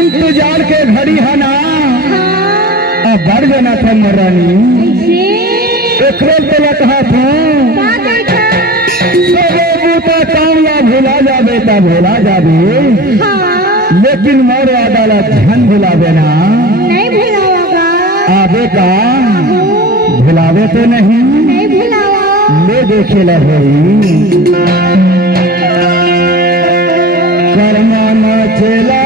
इंतजार के घड़ी है ना अब बढ़ जाना था मरानी एक कहा था बूता कामया भुला जाबे ता भुला जाबे लेकिन मोर अदालत धन भुलावे ना नहीं भुलावा आबे का भुलावे तो नहीं भुलावा ले देखे लगे कर्मा न चला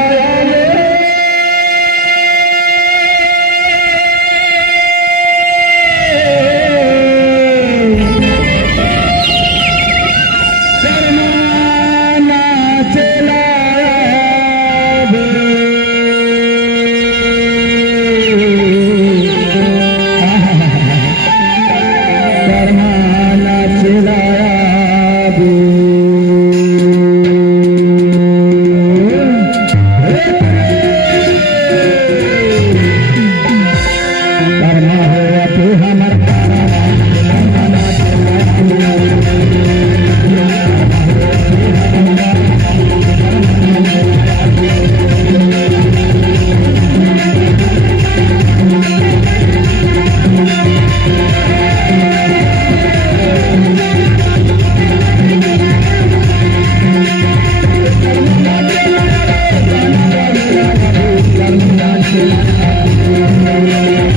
Thank you.